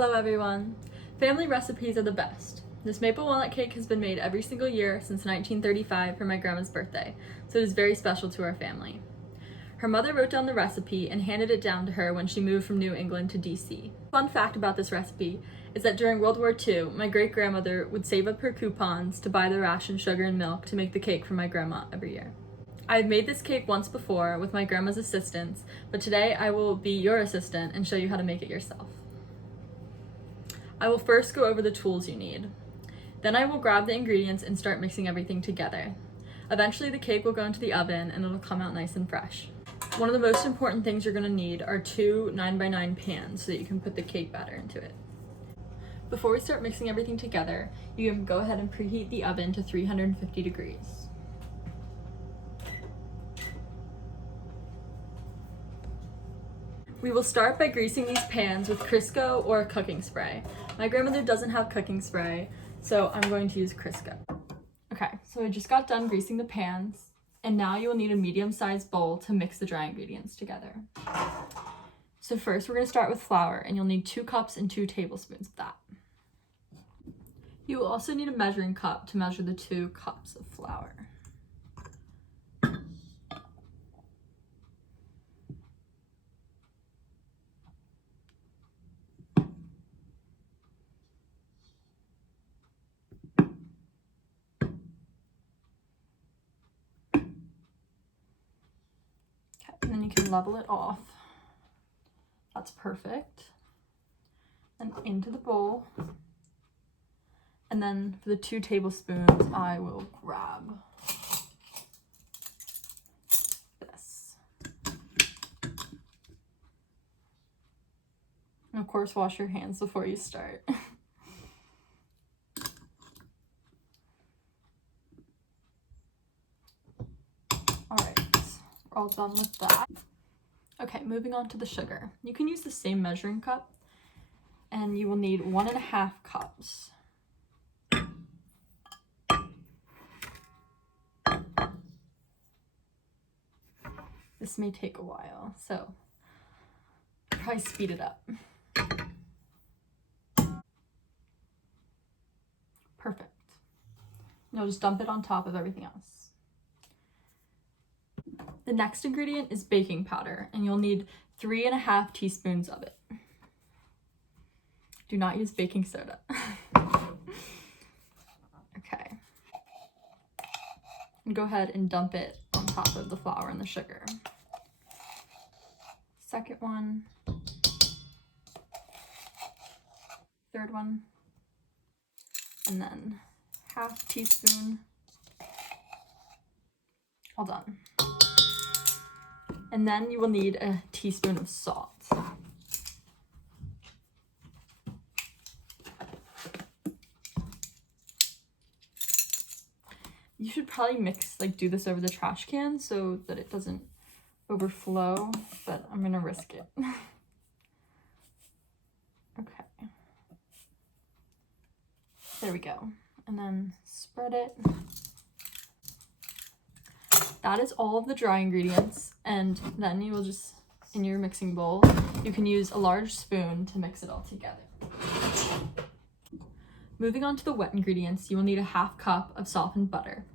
Hello everyone! Family recipes are the best. This maple walnut cake has been made every single year since 1935 for my grandma's birthday, so it is very special to our family. Her mother wrote down the recipe and handed it down to her when she moved from New England to DC. Fun fact about this recipe is that during World War II, my great-grandmother would save up her coupons to buy the ration sugar and milk to make the cake for my grandma every year. I've made this cake once before with my grandma's assistance, but today I will be your assistant and show you how to make it yourself. I will first go over the tools you need. Then I will grab the ingredients and start mixing everything together. Eventually the cake will go into the oven and it'll come out nice and fresh. One of the most important things you're going to need are two 9x9 pans so that you can put the cake batter into it. Before we start mixing everything together, you can go ahead and preheat the oven to 350 degrees. We will start by greasing these pans with Crisco or cooking spray. My grandmother doesn't have cooking spray, so I'm going to use Crisco. Okay, so I just got done greasing the pans, and now you will need a medium-sized bowl to mix the dry ingredients together. So first we're going to start with flour, and you'll need 2 cups and 2 tablespoons of that. You will also need a measuring cup to measure the 2 cups of flour. And then you can level it off. That's perfect. And into the bowl. And then for the 2 tablespoons, I will grab this. And of course, wash your hands before you start. All right. We're all done with that. Okay, moving on to the sugar. You can use the same measuring cup, and you will need 1.5 cups. This may take a while, so probably speed it up. Perfect. Now just dump it on top of everything else. The next ingredient is baking powder, and you'll need 3.5 teaspoons of it. Do not use baking soda. Okay. And go ahead and dump it on top of the flour and the sugar. Second one. Third one. And then 1/2 teaspoon. All done. And then you will need a teaspoon of salt. You should probably do this over the trash can so that it doesn't overflow, but I'm gonna risk it. Okay. There we go. And then spread it. That is all of the dry ingredients, and then you will just, in your mixing bowl, you can use a large spoon to mix it all together. Moving on to the wet ingredients, you will need a 1/2 cup of softened butter,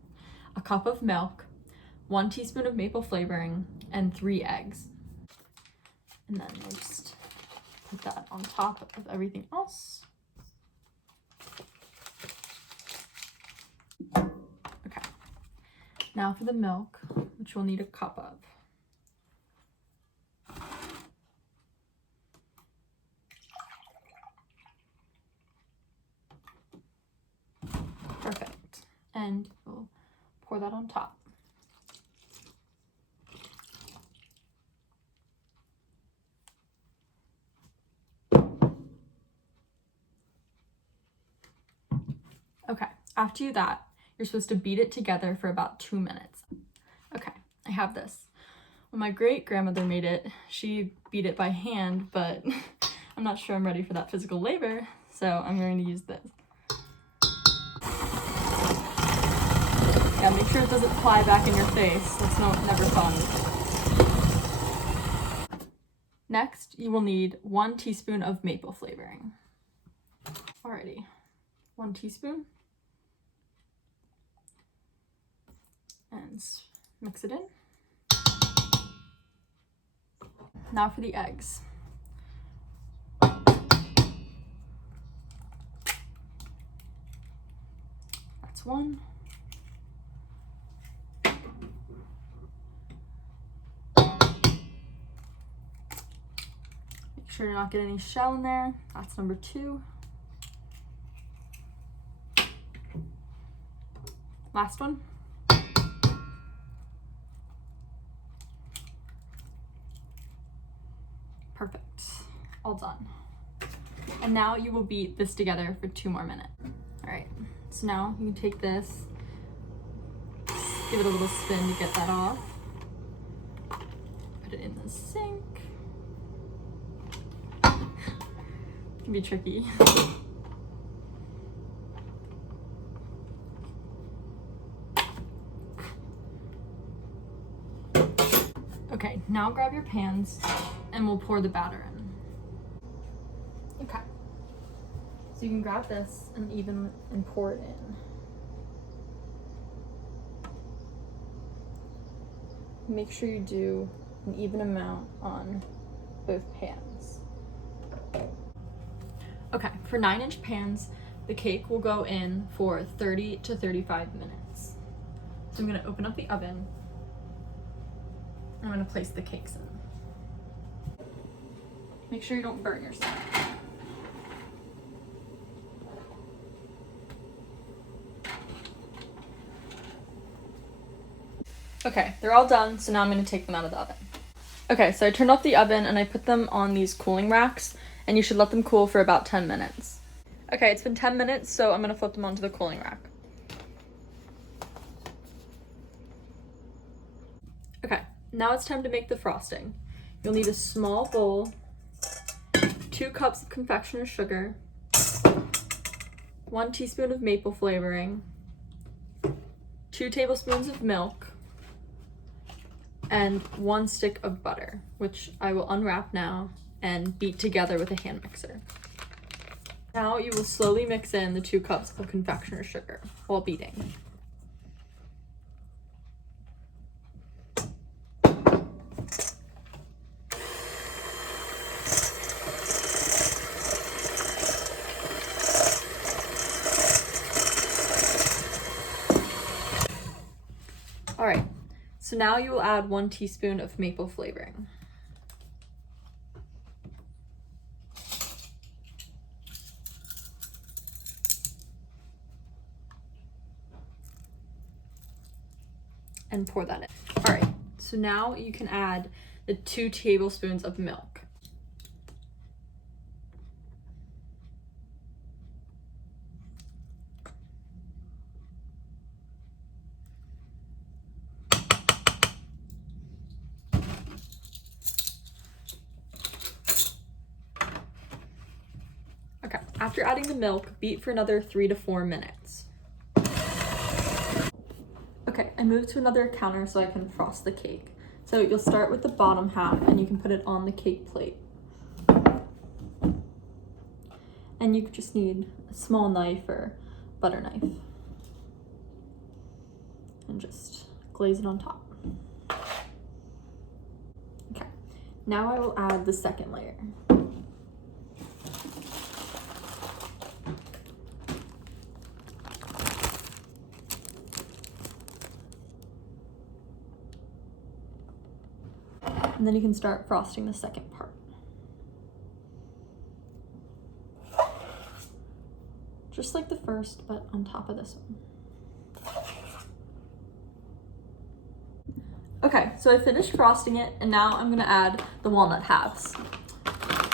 a cup of milk, 1 teaspoon of maple flavoring, and 3 eggs. And then you'll just put that on top of everything else. Now for the milk, which we'll need a cup of. Perfect. And we'll pour that on top. Okay, after you do that, you're supposed to beat it together for about 2 minutes. Okay, I have this. When my great-grandmother made it, she beat it by hand, but I'm not sure I'm ready for that physical labor, so I'm going to use this. Yeah, make sure it doesn't fly back in your face. That's never fun. Next, you will need 1 teaspoon of maple flavoring. Alrighty, 1 teaspoon. And mix it in. Now for the eggs. That's 1. Make sure to not get any shell in there. That's number 2. Last one. Perfect. All done. And now you will beat this together for 2 more minutes. All right, so now you can take this, give it a little spin to get that off. Put it in the sink. It can be tricky. Okay, now grab your pans and we'll pour the batter in. Okay. So you can grab this and pour it in. Make sure you do an even amount on both pans. Okay, for 9-inch pans, the cake will go in for 30 to 35 minutes. So I'm gonna open up the oven. I'm gonna place the cakes in. Make sure you don't burn yourself. Okay, they're all done, so now I'm gonna take them out of the oven. Okay, so I turned off the oven and I put them on these cooling racks, and you should let them cool for about 10 minutes. Okay, it's been 10 minutes, so I'm gonna flip them onto the cooling rack. Okay, now it's time to make the frosting. You'll need a small bowl, 2 cups of confectioner's sugar, 1 teaspoon of maple flavoring, 2 tablespoons of milk, and 1 stick of butter, which I will unwrap now and beat together with a hand mixer. Now you will slowly mix in the 2 cups of confectioner's sugar while beating. All right, so now you will add 1 teaspoon of maple flavoring. And pour that in. All right, so now you can add the 2 tablespoons of milk. Okay, after adding the milk, beat for another 3 to 4 minutes. Okay, I moved to another counter so I can frost the cake. So you'll start with the bottom half and you can put it on the cake plate. And you just need a small knife or butter knife. And just glaze it on top. Okay, now I will add the second layer. And then you can start frosting the second part. Just like the first, but on top of this one. Okay, so I finished frosting it, and now I'm gonna add the walnut halves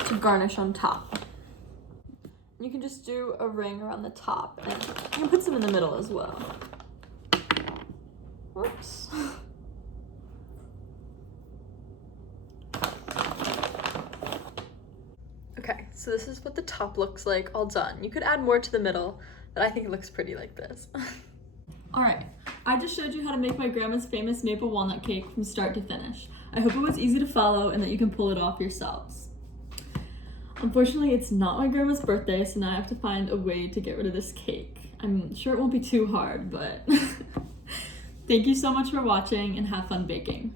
to garnish on top. You can just do a ring around the top, and you can put some in the middle as well. Whoops. Okay, so this is what the top looks like all done. You could add more to the middle, but I think it looks pretty like this. All right, I just showed you how to make my grandma's famous maple walnut cake from start to finish. I hope it was easy to follow and that you can pull it off yourselves. Unfortunately, it's not my grandma's birthday, so now I have to find a way to get rid of this cake. I'm sure it won't be too hard, but thank you so much for watching and have fun baking.